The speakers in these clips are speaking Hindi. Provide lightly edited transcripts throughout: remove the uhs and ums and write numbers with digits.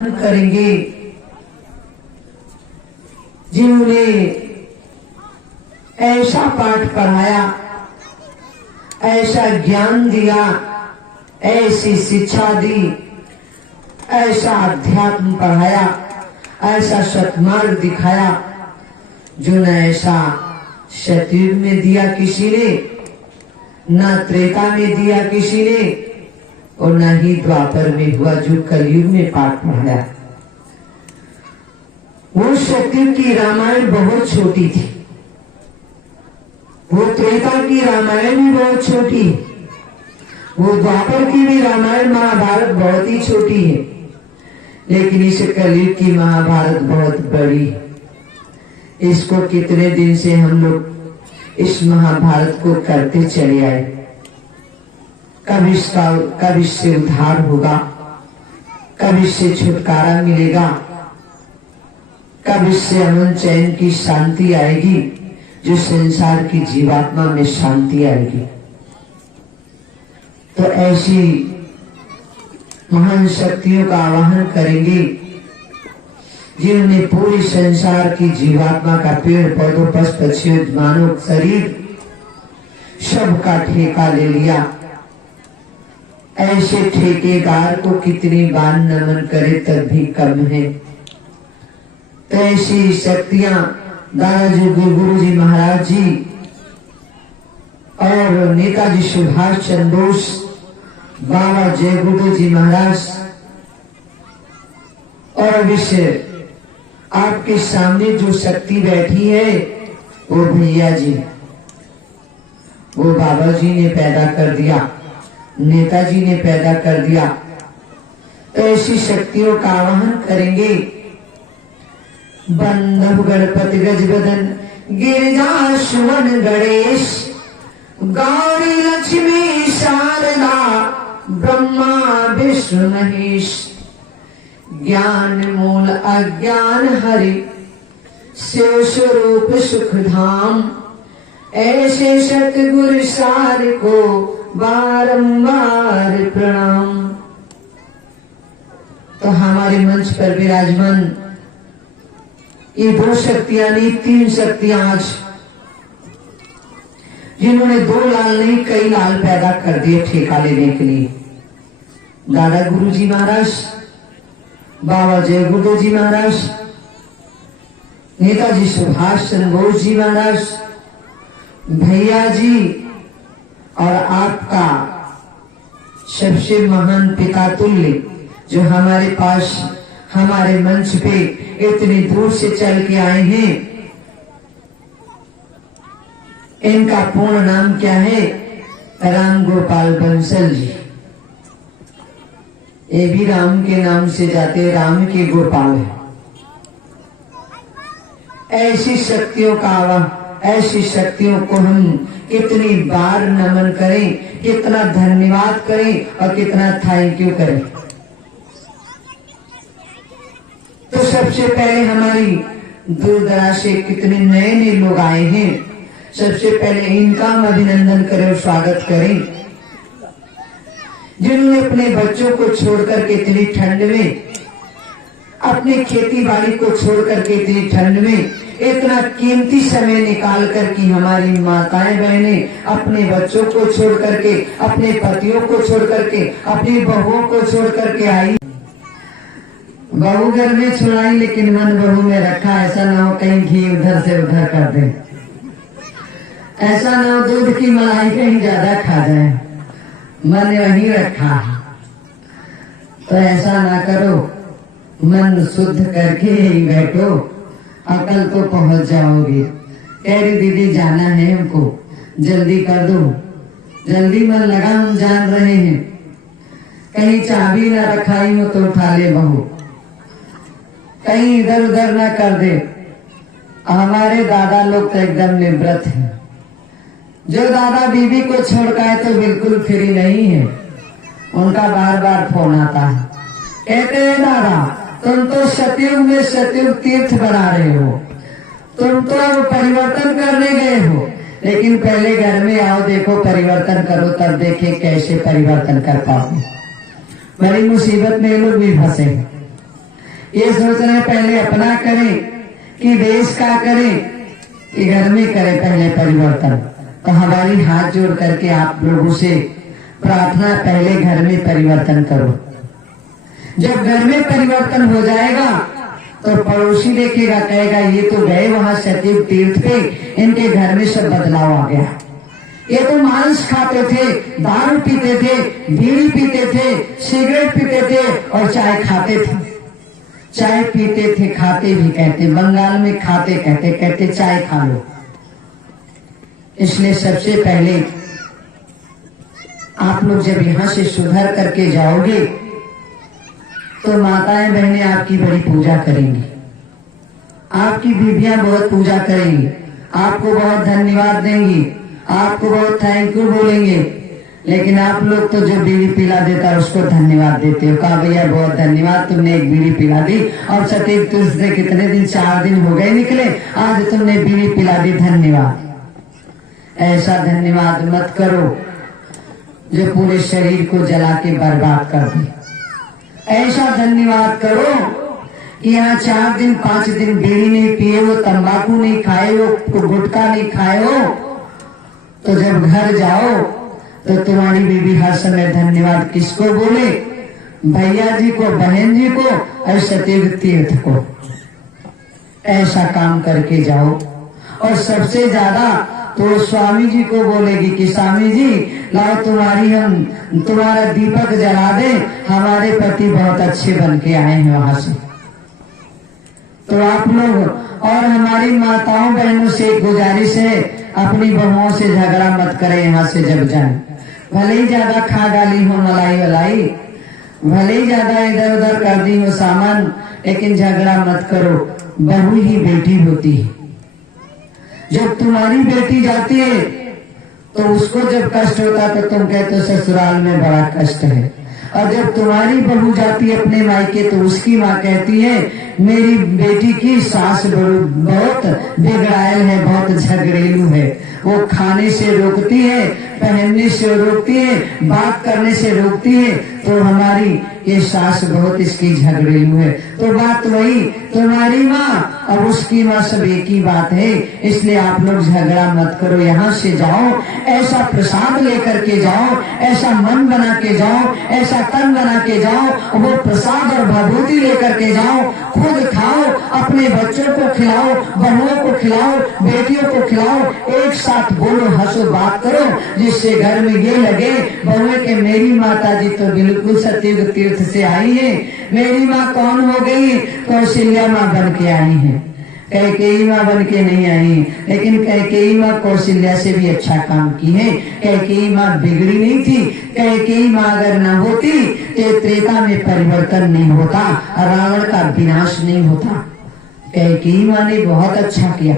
करेंगे जिन्होंने ऐसा पाठ पढ़ाया, ऐसा ज्ञान दिया, ऐसी शिक्षा दी, ऐसा अध्यात्म पढ़ाया, ऐसा सत्मार्ग दिखाया जो न ऐसा सतयुग में दिया किसी ने, न त्रेता में दिया किसी ने, और न ही द्वापर में हुआ जो कलयुग में पाठ पढ़ाया। वो सतयुग की रामायण बहुत छोटी थी, वो त्रेता की रामायण भी बहुत छोटी है, वो द्वापर की भी रामायण महाभारत बहुत ही छोटी है, लेकिन इस कलयुग की महाभारत बहुत बड़ी है। इसको कितने दिन से हम लोग इस महाभारत को करते चले आए। कब इससे उद्धार होगा, कब इससे छुटकारा मिलेगा, कब इससे अमन चैन की शांति आएगी, जो संसार की जीवात्मा में शांति आएगी। तो ऐसी महान शक्तियों का आवाहन करेंगे जिन्होंने पूरे संसार की जीवात्मा का पेड़ पौधों पशु पक्षियों मानव शरीर सबका ठेका ले लिया। ऐसे ठेकेदार को कितनी बार नमन करे तब भी कम है। तो ऐसी शक्तियां दादाजी गुरु जी महाराज जी और नेताजी सुभाष चंद्र बोस, बाबा जय गुरु जी महाराज और विषय आपके सामने जो शक्ति बैठी है वो भैया जी, वो बाबा जी ने पैदा कर दिया, नेताजी ने पैदा कर दिया। तो ऐसी शक्तियों का आवाहन करेंगे। बंधव गणपति गजबदन गिरिजा सुमन गणेश, गौरी लक्ष्मी शारदा ब्रह्मा विष्णु महेश, ज्ञान मूल अज्ञान हरि शिव स्वरूप सुख धाम, ऐसे सतगुरु सार को बारंबार प्रणाम। तो हमारे मंच पर विराजमान ये दो शक्तियां नहीं, तीन शक्तियां आज, जिन्होंने दो लाल नहीं कई लाल पैदा कर दिए ठेका लेने के लिए। दादा गुरु जी महाराज, बाबा जय गुरु जी महाराज, नेताजी सुभाष चंद्र बोस जी महाराज, भैया जी और आपका सबसे महान पिता तुल्य जो हमारे पास हमारे मंच पे इतनी दूर से चल के आए हैं। इनका पूर्ण नाम क्या है? राम गोपाल बंसल जी। ये भी राम के नाम से जाते, राम के गोपाल है। ऐसी शक्तियों का ऐसी शक्तियों को हम कितनी बार नमन करें, कितना धन्यवाद करें और कितना थैंक यू करें। तो सबसे पहले हमारी दूर दराज से कितने नए नए लोग आए हैं, सबसे पहले इनका हम अभिनंदन करें और स्वागत करें, जिन्होंने अपने बच्चों को छोड़कर के इतनी ठंड में, अपनी खेती बाड़ी को छोड़कर के इतनी ठंड में इतना कीमती समय निकाल कर की हमारी माताएं बहनें अपने बच्चों को छोड़ करके, अपने पतियों को छोड़ करके, अपनी बहुओं को छोड़ करके आई। बहू घर में छुड़ाई लेकिन मन बहू में रखा। ऐसा ना हो कहीं घी उधर से उधर कर दे, ऐसा ना हो दूध की मलाई कहीं ज्यादा खा जाए, मन वहीं रखा है। तो ऐसा ना करो, मन शुद्ध करके ही बैठो, अकल तो पहुंच जाओगे। कह रही दीदी जाना है हमको, जल्दी कर दो, जल्दी मन लगा, हम जान रहे हैं। कहीं चाबी ना रखाई हो तो उठा ले बहू, कहीं इधर उधर ना कर दे। हमारे दादा लोग तो एकदम निवृत्त हैं। जो दादा बीबी को छोड़ का है तो बिल्कुल फ्री नहीं है, उनका बार बार फोन आता है। कहते हैं दादा तुम तो सतयुग में सतयुग तीर्थ बना रहे हो, तुम तो अब परिवर्तन करने गए हो, लेकिन पहले घर में आओ, देखो परिवर्तन करो, तब देखे कैसे परिवर्तन कर पाओगे। बड़ी मुसीबत में लोग भी फंसे। ये सोच रहे हैं पहले अपना करें कि देश का करें कि घर में करें पहले परिवर्तन। तो हमारी हाथ जोड़ करके आप लोगों से प्रार्थना, पहले घर में परिवर्तन करो। जब घर में परिवर्तन हो जाएगा तो पड़ोसी देखेगा, कहेगा ये तो गए वहां सतयुग तीर्थ पे, इनके घर में सब बदलाव आ गया। ये तो मांस खाते थे, दारू पीते थे, बीड़ी पीते थे, सिगरेट पीते थे और चाय खाते थे। चाय पीते थे, खाते भी कहते, बंगाल में खाते कहते, कहते चाय खा लो। इसलिए सबसे पहले आप लोग जब यहाँ से सुधर करके जाओगे तो माताएं बहनें आपकी बड़ी पूजा करेंगी, आपकी बीबियां बहुत पूजा करेंगी, आपको बहुत धन्यवाद देंगी, आपको बहुत थैंक यू बोलेंगे। लेकिन आप लोग तो जो बीड़ी पिला देता है उसको धन्यवाद देते हो, कहा भैया बहुत धन्यवाद, तुमने एक बीड़ी पिला दी। और सतीश तुझसे कितने दिन, 4 दिन हो गए निकले, आज तुमने बीड़ी पिला दी, धन्यवाद। ऐसा धन्यवाद मत करो जो पूरे शरीर को जला के बर्बाद कर दे। ऐसा धन्यवाद करो कि यहाँ 4 दिन 5 दिन बीड़ी नहीं पिए हो, तंबाकू नहीं खाए हो, गुटखा नहीं खाए हो, तो जब घर जाओ तो तुम्हारी बीवी हर समय धन्यवाद किसको बोले? भैया जी को, बहन जी को और सतयुग तीर्थ को। ऐसा काम करके जाओ। और सबसे ज्यादा तो स्वामी जी को बोलेगी कि स्वामी जी लाओ तुम्हारा दीपक जला दे, हमारे पति बहुत अच्छे बन के आए हैं वहां से। तो आप लोग और हमारी माताओं बहनों से गुजारिश है, अपनी बहुओं से झगड़ा मत करें यहाँ से जब जाए। भले ही ज्यादा खा डाली हो मलाई वलाई, भले ही ज्यादा इधर उधर कर दी हो सामान, लेकिन झगड़ा मत करो। बहू ही बेटी होती है। जब तुम्हारी बेटी जाती है तो उसको जब कष्ट होता तो तुम कहते हो ससुराल में बड़ा कष्ट है। और जब तुम्हारी बहू जाती है अपने मायके तो उसकी माँ कहती है मेरी बेटी की सास बहुत बिगड़ायल है, बहुत झगड़ेलू है, वो खाने से रोकती है, पहनने से रोकती है, बात करने से रोकती है, तो हमारी ये सास बहुत इसकी झगड़ेलू है। तो बात वही, तुम्हारी माँ और उसकी माँ सब एक ही बात है। इसलिए आप लोग झगड़ा मत करो, यहाँ से जाओ, ऐसा प्रसाद लेकर के जाओ, ऐसा मन बना के जाओ, ऐसा तन बना के जाओ, वो प्रसाद और भभूति लेकर के जाओ, खुद खाओ, अपने बच्चों को खिलाओ, बहुओं को खिलाओ, बेटियों को खिलाओ, एक साथ बोलो, हंसो, बात करो, जिससे घर में ये लगे बहुएं के मेरी माता जी तो बिल्कुल सतयुग तीर्थ से आई है। मेरी माँ कौन हो गई? कौशल्या माँ बन के आई है, कैकेयी माँ बन के नहीं आई, लेकिन कैकेयी माँ कौशल्या से भी अच्छा काम की है। कैकेयी माँ बिगड़ी नहीं थी। कैकेयी माँ अगर न होती तो त्रेता में परिवर्तन नहीं होता, रावण का विनाश नहीं होता। कैकेयी माँ ने बहुत अच्छा किया।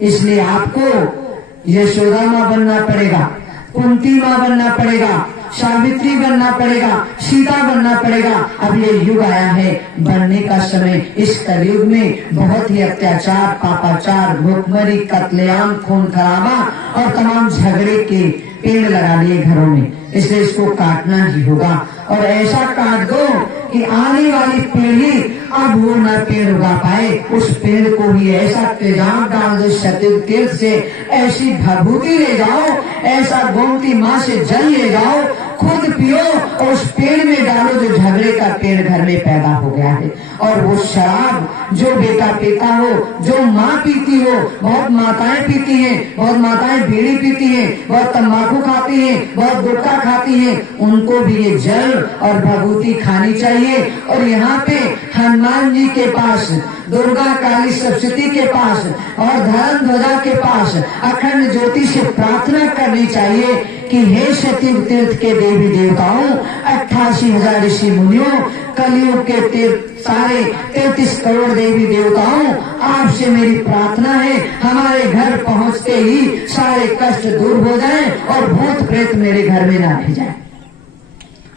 इसलिए आपको यशोदा माँ बनना पड़ेगा, कुंती माँ बनना पड़ेगा, सावित्री बनना पड़ेगा, सीता बनना पड़ेगा। अब ये युग आया है, बनने का समय। इस कलयुग में बहुत ही अत्याचार, पापाचार, भूखमरी, कत्लेआम, खून खराबा और तमाम झगड़े के पेड़ लगा लिए घरों में, इसलिए इसको काटना ही होगा। और ऐसा काट दो कि आने वाली पीढ़ी अब वो न पेड़ उगा पाए, उस पेड़ को ही ऐसा तेजाब डाल दो सतयुग तीर्थ से, ऐसी भभूति ले जाओ, ऐसा गोमती माँ से जल ले जाओ, खुद पियो और उस पेड़ में डालो जो झगड़े का पेड़ घर में पैदा हो गया है। और वो शराब जो बेटा पीता हो, जो माँ पीती हो, बहुत माताएं पीती हैं, बहुत माताएं बीड़ी पीती हैं, बहुत तंबाकू खाती हैं, बहुत गुटखा खाती हैं, उनको भी ये जल और भभूति खानी चाहिए। और यहाँ पे हनुमान जी के पास, दुर्गा काली सरस्वती के पास और धर्म ध्वजा के पास अखंड ज्योति से प्रार्थना करनी चाहिए कि हे सतयुग तीर्थ के देवी देवताओं, 88,000 ऋषि मुनियों, कलयुग के सारे 33 करोड़ देवी देवताओं, आपसे मेरी प्रार्थना है हमारे घर पहुंचते ही सारे कष्ट दूर हो जाएं और भूत प्रेत मेरे घर में ना रह जाए।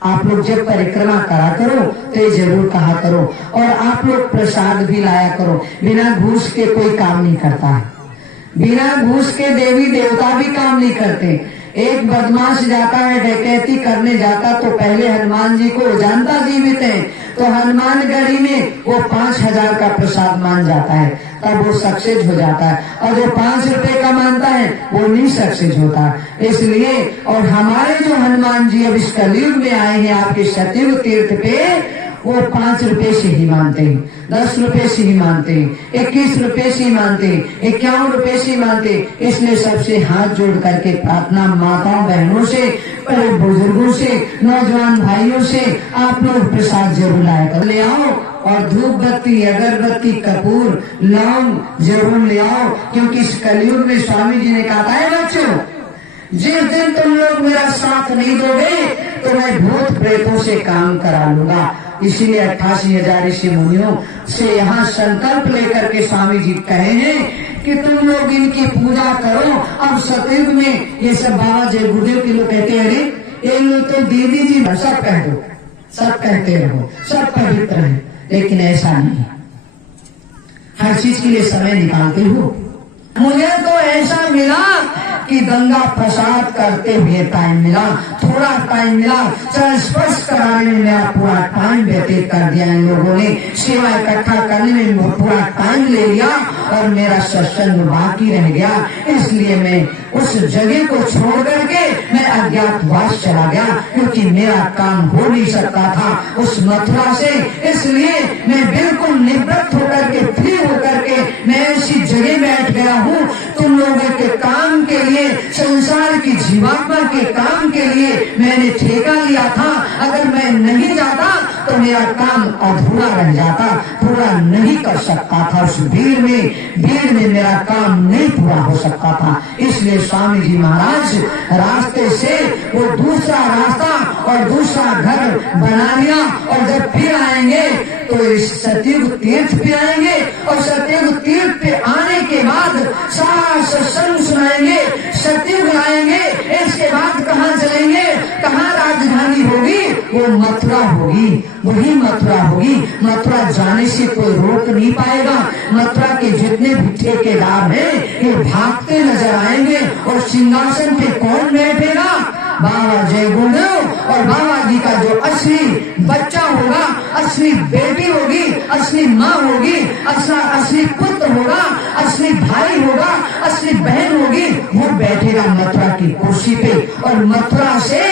आप लोग जब परिक्रमा करा करो तो ये जरूर कहा करो। और आप लोग प्रसाद भी लाया करो। बिना घूस के कोई काम नहीं करता है, बिना घूस के देवी देवता भी काम नहीं करते। एक बदमाश जाता है डकैती करने जाता तो पहले हनुमान जी को जानता जीवित है, तो हनुमान गढ़ी में वो 5,000 का प्रसाद मान जाता है, तब वो सक्सेस हो जाता है। और जो 5 रुपए का मानता है वो नहीं सक्सेस होता। इसलिए और हमारे जो हनुमान जी अब इस कलयुग में आए हैं आपके सतयुग तीर्थ पे, वो 5 रुपए से ही मानते हैं, 10 रुपए से ही मानते हैं, 21 रुपए से ही मानते हैं, 51 रुपए से ही मानते हैं। इसलिए सबसे हाथ जोड़ करके प्रार्थना माताओं बहनों से, बड़े बुजुर्गों से, नौजवान भाइयों से आप लोग प्रसाद जरूर लाया ले आओ, और धूप बत्ती, अगरबत्ती, कपूर, लौंग जरूर ले आओ, क्योंकि इस कलयुग में स्वामी जी ने कहा है बच्चों, जिस दिन तुम लोग मेरा साथ नहीं दोगे तो मैं भूत प्रेतों से काम करा लूंगा। इसीलिए 88,000 ऋषि मुनियों से यहाँ संकल्प लेकर के स्वामी जी कहे हैं कि तुम लोग इनकी पूजा करो। अब सतयुग में ये सब बाबा जय गुरुदेव के लोग कहते हैं, अरे ये लोग तो दीदी जी सब कह दो, सब कहते रहो, सब पवित्र है, लेकिन ऐसा नहीं। हर चीज के लिए समय निकालते हो। मुझे तो ऐसा मिला कि गंगा प्रसाद करते हुए टाइम मिला, थोड़ा टाइम मिला, चल स्पर्श कराने में मेरा पूरा टाइम व्यतीत कर दिया। इन लोगों ने सेवा इकट्ठा करने में पूरा टाइम ले लिया और मेरा सत्संग बाकी रह गया। इसलिए मैं उस जगह को छोड़ करके मैं अज्ञातवास चला गया, क्योंकि मेरा काम हो नहीं सकता था उस मथुरा से। इसलिए मैं बिल्कुल निवृत्त होकर के, फ्री होकर के मैं ऐसी जगह बैठ गया हूँ तुम लोगों के काम के लिए, संसार की जीवात्मा के काम के लिए मैंने ठेका लिया था। अगर मैं नहीं जाता तो मेरा काम अधूरा रह जाता, पूरा नहीं कर सकता था। उस भीड़ में मेरा काम नहीं पूरा हो सकता था। इसलिए स्वामी जी महाराज रास्ते से वो दूसरा रास्ता और दूसरा घर बना लिया, और जब फिर आएंगे तो इस सतयुग तीर्थ पे आएंगे, और सतयुग तीर्थ पे आने के बाद सारा सत्संग सुनाएंगे, सतयुग आएंगे। इसके बाद कहाँ चलेंगे, कहाँ राजधानी होगी, वो मथुरा होगी, वही मथुरा होगी। मथुरा जाने से कोई रोक नहीं पाएगा। मथुरा के जितने भी ठेकेदार हैं ये भागते नजर आएंगे, और सिंहासन पे कौन बैठेगा, बाबा जय गुरुदेव। और बाबा जी का जो असली बच्चा होगा, असली बेटी होगी, असली माँ होगी, असली पुत्र होगा, असली भाई होगा, असली बहन होगी, वो बैठेगा मथुरा की कुर्सी पे। और मथुरा से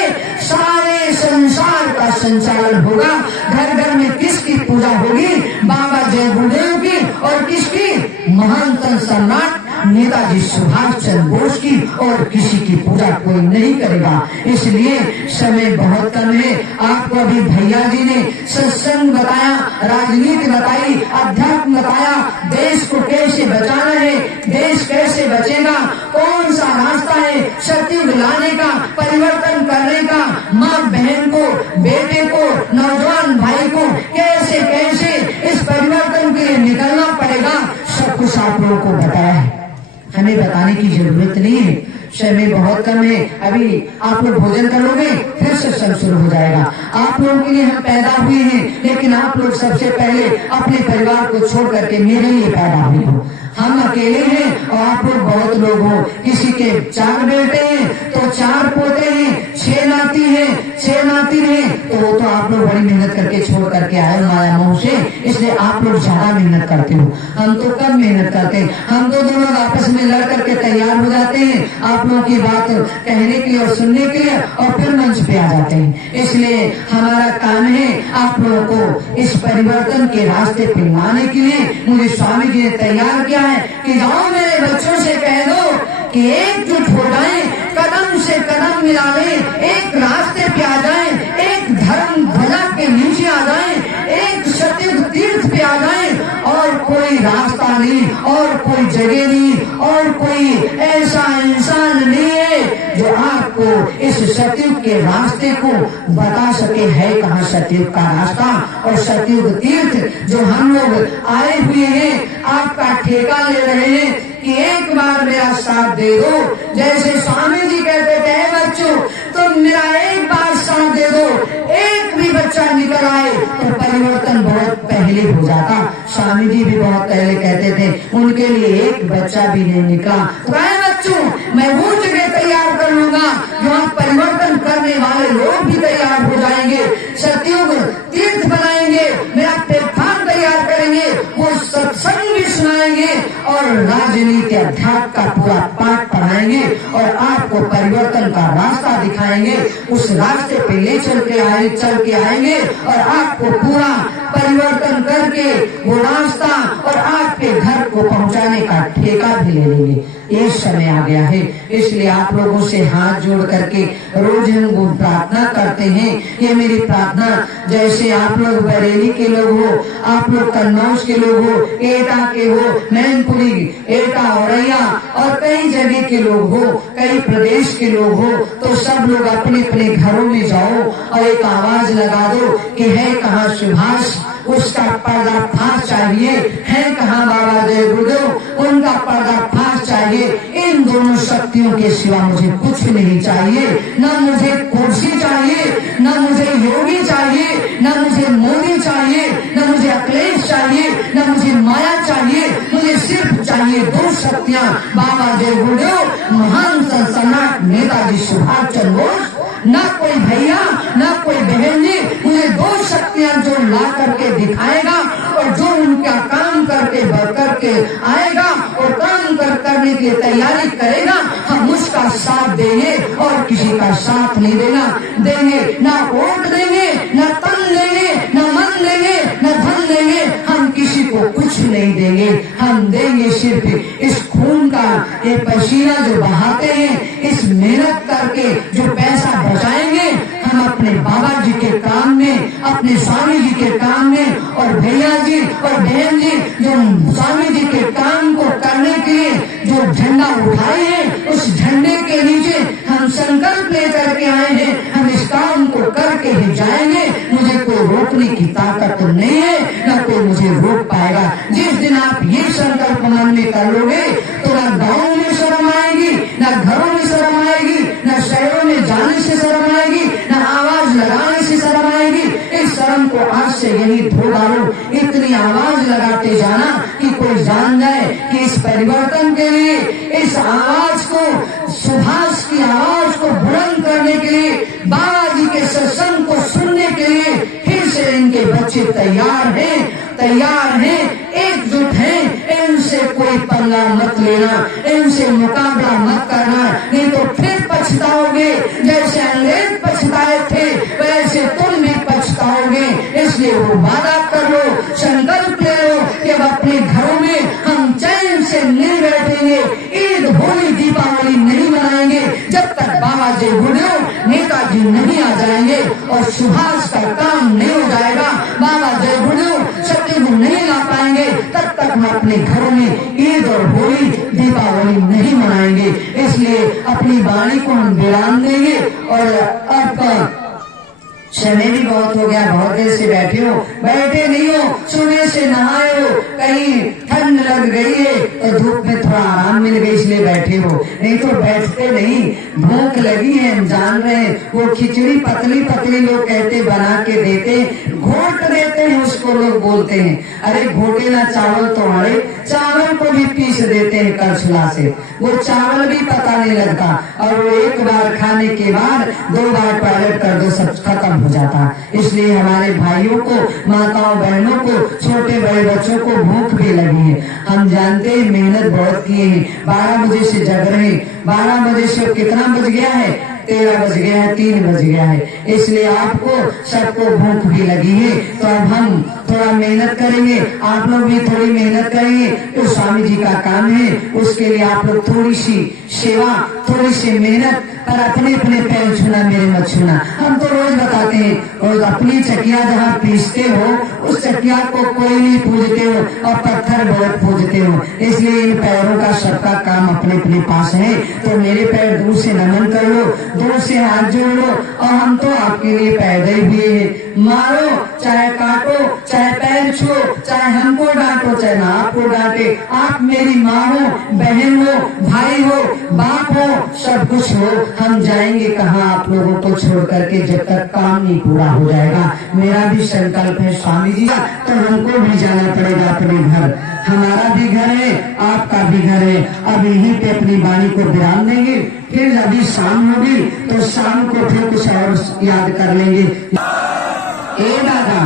सारे संसार का संचालन होगा। घर घर में किसकी पूजा होगी, बाबा जय गुरुदेव की, और किसकी, महानतम सम्राट नेताजी सुभाष चंद्र बोस की, और किसी की पूजा कोई नहीं करेगा। इसलिए समय बहुत कम है। आपको अभी भैया जी ने सत्संग बताया, राजनीति बताई, अध्यात्म बताया, देश को कैसे बचाना है, देश कैसे बचेगा, कौन सा रास्ता है सतयुग लाने का, परिवर्तन करने का, माँ बहन को, बेटे को, नौजवान भाई को कैसे कैसे इस परिवर्तन के लिए निकलना पड़ेगा, सब कुछ आप लोगों को बताया है। हमें बताने की जरूरत नहीं है, समय बहुत कम है। अभी आप लोग भोजन करोगे फिर सत्संग शुरू हो जाएगा। आप लोगों के लिए हम पैदा हुए हैं, लेकिन आप लोग सबसे पहले अपने परिवार को छोड़ करके मेरे लिए पैदा हुए हो। हम अकेले हैं और आप लोग बहुत लोग हो। किसी के 4 बेटे हैं तो 4 पोते हैं, 6 नाती हैं, 6 नाती हैं, तो वो तो आप लोग बड़ी मेहनत करके छोड़ करके आए माया मोह से। इसलिए आप लोग ज्यादा मेहनत करते हो, हम तो कम मेहनत करते हैं। हम तो दोनों आपस में लड़ करके तैयार हो जाते हैं आप लोगों की बात कहने के लिए और सुनने के लिए, और फिर मंच पे आ जाते हैं। इसलिए हमारा काम है आप लोगों को इस परिवर्तन के रास्ते पे लाने के लिए। मुझे स्वामी जी ने तैयार किया है कि जाओ मेरे बच्चों से कह दो कि एकजुट हो जाए, कदम से कदम मिला लें, एक रास्ते पे आ जाए, एक धर्म ध्वजा के नीचे आ जाए, एक सतयुग तीर्थ पे आ जाए, और कोई रास्ता नहीं, और कोई जगह नहीं, और कोई ऐसा इंसान नहीं है जो आपको इस सतयुग के रास्ते को बता सके है कहाँ सतयुग का रास्ता। और सतयुग तीर्थ जो हम लोग आए हुए हैं, आपका ठेका ले रहे हैं कि एक बार मेरा साथ दे दो। जैसे स्वामी जी कहते थे बच्चों तुम मेरा एक बार साथ दे दो, एक भी बच्चा निकल आए तो परिवर्तन बहुत पहले हो जाता। स्वामी जी भी बहुत पहले कहते थे, उनके लिए एक बच्चा भी नहीं निकला। तो बच्चों मैं वो जगह तैयार कर लूंगा, यहाँ परिवर्तन करने वाले लोग भी तैयार हो जाएंगे, सतयुग तीर्थ बनाएंगे, मेरा प्लेटफॉर्म तैयार करेंगे, वो सत्संग भी सुनाएंगे और राजनीति अध्यात्म का पूरा पाठ पढ़ाएंगे और आपको परिवर्तन का रास्ता दिखाएंगे। उस रास्ते पे ले चल के आएंगे और आपको पूरा परिवर्तन करके वो रास्ता और आपके घर को पहुंचाने का ठेका भी ले लेंगे। ये समय आ गया है, इसलिए आप लोगों से हाथ जोड़ करके रोज हम प्रार्थना करते हैं। ये मेरी प्रार्थना, जैसे आप लोग बरेली के लोग हो, आप लोग कन्नौज के लोग हो, एटा के हो, मैनपुरी, एटा, औरैया और कई जगह के लोग हो, कई प्रदेश के लोग हो, तो सब लोग अपने अपने घरों में जाओ और एक आवाज लगा दो कि है कहाँ सुभाष, उसका पर्दाफाश चाहिए, है कहाँ बाबा जय गुरुदेव, उनका पर्दाफाश चाहिए। इन दोनों शक्तियों के सिवा मुझे कुछ नहीं चाहिए, न मुझे कुर्सी चाहिए, न मुझे योगी चाहिए, न मुझे मोदी चाहिए, न मुझे अखिलेश चाहिए, न मुझे माया चाहिए, मुझे सिर्फ चाहिए दो शक्तियाँ, बाबा जय गुरुदेव, महान सम्राट नेताजी सुभाष चंद्र बोस, न कोई भैया न कोई बहन जी, मुझे दो शक्तियां जो ला करके दिखाएगा और जो उनका काम करके आएगा और काम करने की तैयारी करेगा, हम उसका साथ देंगे और किसी का साथ नहीं देंगे, ना वोट देंगे, न तन देंगे, न मन देंगे, न धन देंगे, हम किसी को कुछ नहीं देंगे। हम देंगे सिर्फ इस खून का ये पसीना जो बहाते हैं, इस मेहनत करके जो पैसा बचाएंगे, हम अपने बाबा जी के काम में, अपने स्वामी जी के काम में, और भैया जी और बहन जी जो स्वामी जी के काम को करने के लिए जो झंडा उठाए हैं, उस झंडे के नीचे हम संकल्प लेकर के आए हैं, हम इस काम को करके ही जाएंगे। मुझे कोई रोकने की ताकत नहीं है, न कोई मुझे रोक पाएगा। जिस दिन आप ये संकल्प मन में कर लोगे तो ना गाँव में शर्म आएगी, ना घरों में शर्म आएगी, ना शहरों में जाने से शर्म आएगी, ना आवाज लगाने से शर्म आएगी। इस शर्म को आज से यही धो डालो, इतनी आवाज लगाते जाना कि कोई जान जाए कि इस परिवर्तन के लिए, इस आवाज को, सुभाष की आवाज को बुलंद करने के लिए, बाबा जी के सत्संग को सुनने के लिए फिर से इनके बच्चे तैयार हैं, एकजुट हैं। इनसे कोई पंगा मत लेना, इनसे मुकाबला मत करना, नहीं तो फिर पछताओगे। जैसे अंग्रेज पछताए थे वैसे तुम भी पछताओगे। इसलिए वो वादा कर लो, संकल्प ले लो कि अब अपने घरों में हम चैन से नहीं बैठेंगे, ईद, होली, दीपावली नहीं मनाएंगे जब तक बाबा जय गुरुदेव, नेताजी नहीं आ जाएंगे और सुभाष का काम नहीं हो जाएगा, बाबा जय गुरुदेव सत्ययुग नहीं ला पाएंगे, तब तक हम अपने घरों में ईद और होली, दीपावली नहीं मनाएंगे। इसलिए अपनी वाणी को हम विराम देंगे। और अब समय भी बहुत हो गया, बहुत देर से बैठे नहीं हो, सुबह से नहाए हो, कहीं ठंड लग गई है तो धूप में थोड़ा आराम मिल गई इसलिए बैठे हो, नहीं तो बैठते नहीं। भूख लगी है, हम जान रहे हैं। वो खिचड़ी पतली पतली लोग कहते बना के देते, घोट देते हैं, उसको लोग बोलते हैं अरे घोटे ना चावल तो हमारे, चावल को भी पीस देते हैं करछुला से, वो चावल भी पता नहीं लगता। और वो एक बार खाने के बाद 2 बार टॉयलेट कर दो, सब खत्म हो जाता। इसलिए हमारे भाइयों को, माताओं बहनों को, छोटे बड़े बच्चों को भूख भी लगी है। हम जानते हैं मेहनत बहुत किए हैं, 12 बजे से जग रहे, 12 बजे से कितना बज गया है, 13 बज गया है, 3 बज गया है। इसलिए आपको सबको भूख भी लगी है, तो अब हम थोड़ा मेहनत करेंगे, आप लोग भी थोड़ी मेहनत करेंगे। तो स्वामी जी का काम है, उसके लिए आप लोग थोड़ी सी सेवा, थोड़ी सी मेहनत, पर अपने अपने पैर छूना, मेरे मत छूना। हम तो रोज बताते हैं, रोज अपनी चकिया जहाँ पीसते हो उस चकिया को कोई नहीं पूजते हो और पत्थर बहुत पूजते हो। इसलिए इन पैरों का सबका काम अपने अपने पास है। तो मेरे पैर दूर से नमन कर लो, दूर से हाथ जोड़ लो, और हम तो आपके लिए पैदा ही हुए हैं। मारो चाहे काटो, चाहे पैर छुओ, चाहे हमको डांटो, चाहे ना आपको डांटे, आप मेरी माँ हो, बहन हो, भाई हो, बाप हो, सब कुछ हो। हम जाएंगे कहाँ आप लोगों को छोड़ करके जब तक काम नहीं पूरा हो जाएगा। मेरा भी संकल्प है स्वामी जी, तो हमको भी जाना पड़ेगा अपने घर। हमारा भी घर है, आपका भी घर है। अब यहीं पे अपनी वाणी को विराम देंगे, फिर अभी शाम होगी तो शाम को फिर कुछ और याद कर लेंगे। ए दादा,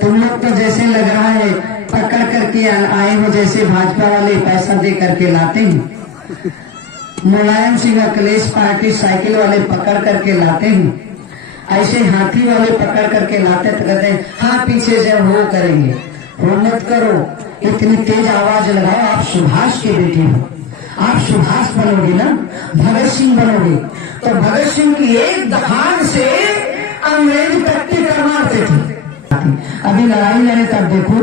तुम लोग तो जैसे लग रहा है पकड़ करके आए हो, जैसे भाजपा वाले पैसा दे करके लाते हैं। मुलायम सिंह अखिलेश पार्टी साइकिल वाले पकड़ करके लाते हैं, ऐसे हाथी वाले पकड़ करके लाते तो कहते हैं हाँ पीछे से वो करेंगे। वो मत करो, इतनी तेज आवाज लगाओ। आप सुभाष के बेटे हो, आप सुभाष बनोगे ना, भगत सिंह बनोगे। तो भगत सिंह की एक दहाड़ से अंग्रेज टट्टी कर मारते थे। अभी लड़ाई लड़े तब देखो